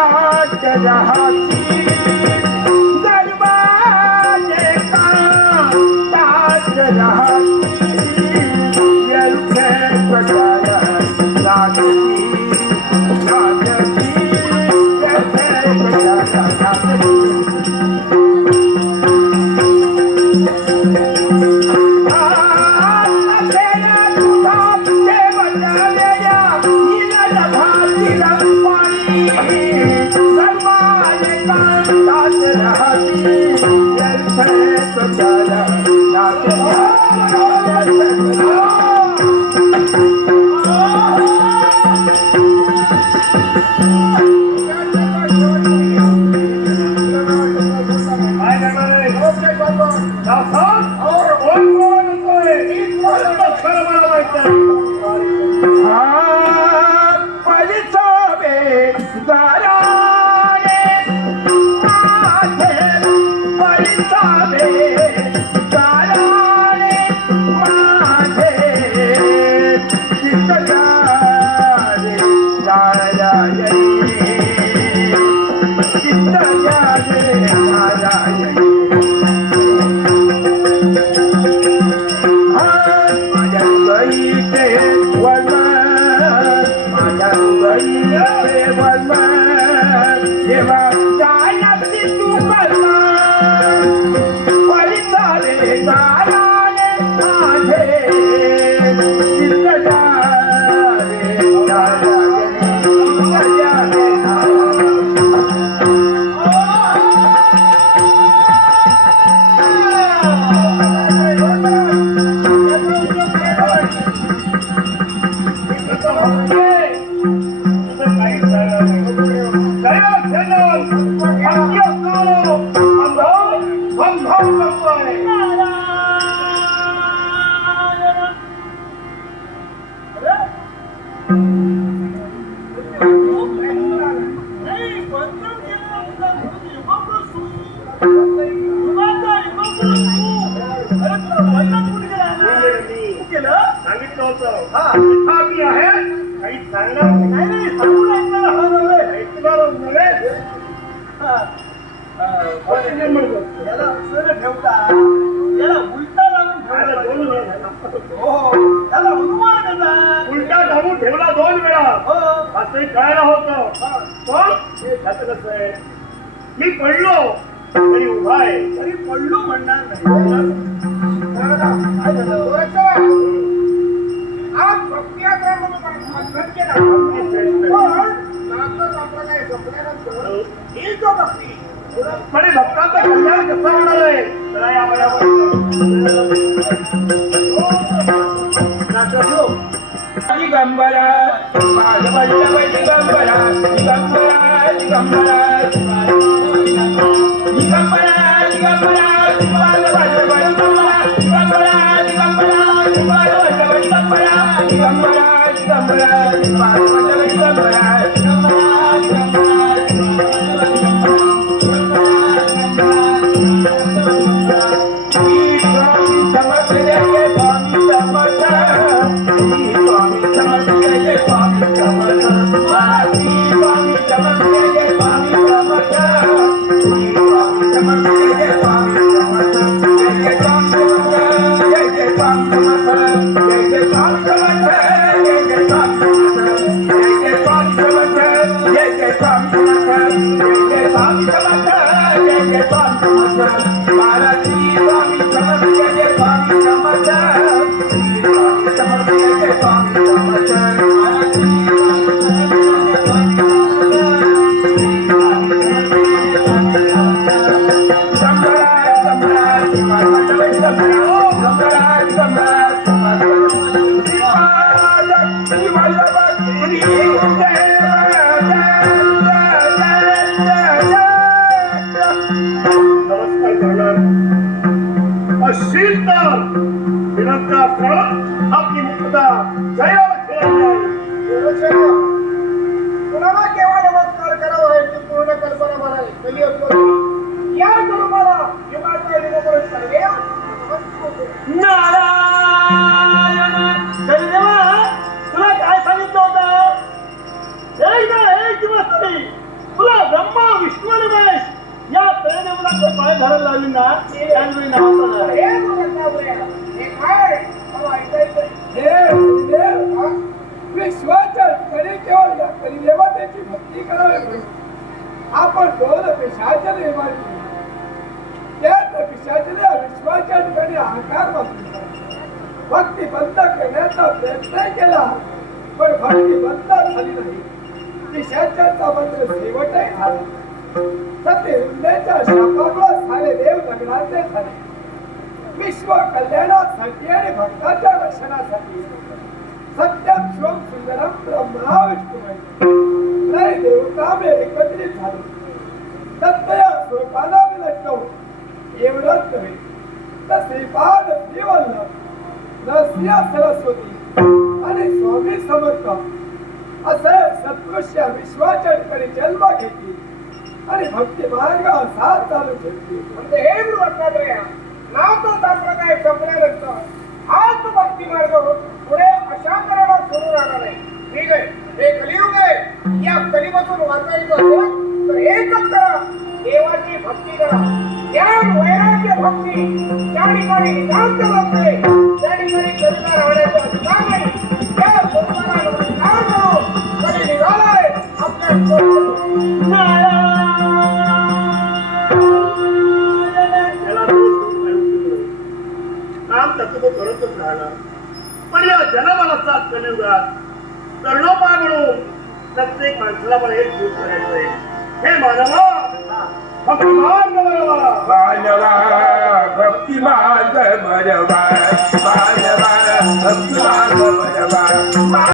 ताट रहाती दरबारे का ताट रहाती व्यर्थ प्रकार लागती लागती व्यर्थ प्रकार लागती उलटा धावून ठेवला 2 वेळा असं कळायला होतं. मी पडलो तरी उभा आहे, तरी पडलो म्हणणार नाही. आज म्हणे भक्तांचं कल्याण कसं होणार आहे. दिगंबरा दिगंबरा दिगंबरा दिगंबरा आपली मुक्ता जय कुणाला केव्हा नमस्कार करावा याची पूर्ण कल्पना मला आहे. कधी असतो या करू मला नारायण तुला काय सांगितलं होतं? एक दिवस तरी तुला धरण लावीन ना त्यावेळी नावाचा झाला. हे गुरुदत्तावया, हे काय मला ऐकायचंय. देव हा? विश्वाच्या ठिकाणी केवळ या कलिदेवतेची भक्ती करावी म्हणून आपण दोन पिशाच निर्माण केले. त्याच पिशाचने विश्वाच्या ठिकाणी आकार बांधला. भक्ती बंद करण्याचा प्रयत्न केला पण भक्ती बंद झाली नाही. पिशाचाचा मंत्र शेवटही झाला. सत्य हुंड्याच्या शापामुळे सारे देव दगडाचे झाले. विश्व कल्याणासाठी आणि भक्ताच्या रक्षणासाठी सत्यम शिवम सुंदरम ब्रह्मा विष्णुमय त्रय देवता एकत्रित झाले. तत्वया स्वरूपाला विलटलो एवढंच नव्हे तर श्रीपाद श्रीवल्लभ नरसिंह सरस्वती आणि स्वामी समर्थ असे सत्पुरुष विश्वाच्या ठिकाणी जन्म घेतली आणि भक्ती मार्ग साथ चालू ठेवली. म्हणजे हे गुरुदत्तावया, ना तो संप्रदाय संपल्यानंतर आज तो भक्ती मार्ग पुढे अशा करायला सुरू राहणार आहे. ठीक आहे, हे कलियुग आहे. या कलिपासून वाचायचं असेल तर एकच करा, देवाची भक्ती करा. ज्ञान वैराग्य भक्ती त्या ठिकाणी नितांत लोकते, त्या ठिकाणी कविता राहण्याचा अधिकार नाही. त्या स्वरूपाला नमस्कार करू कधी निघालाय आपल्या काम तसं तो करतच राहणार. पण या जन्माला साथ कलियुगात तरुणोपाय म्हणून प्रत्येक माणसाला मला एक दूर करायचंय. हे मानवा भक्ती मार्ग बरोबर मानवा भक्ती मार्ग बरोबर, मानवा भक्ती मार्ग बरोबर.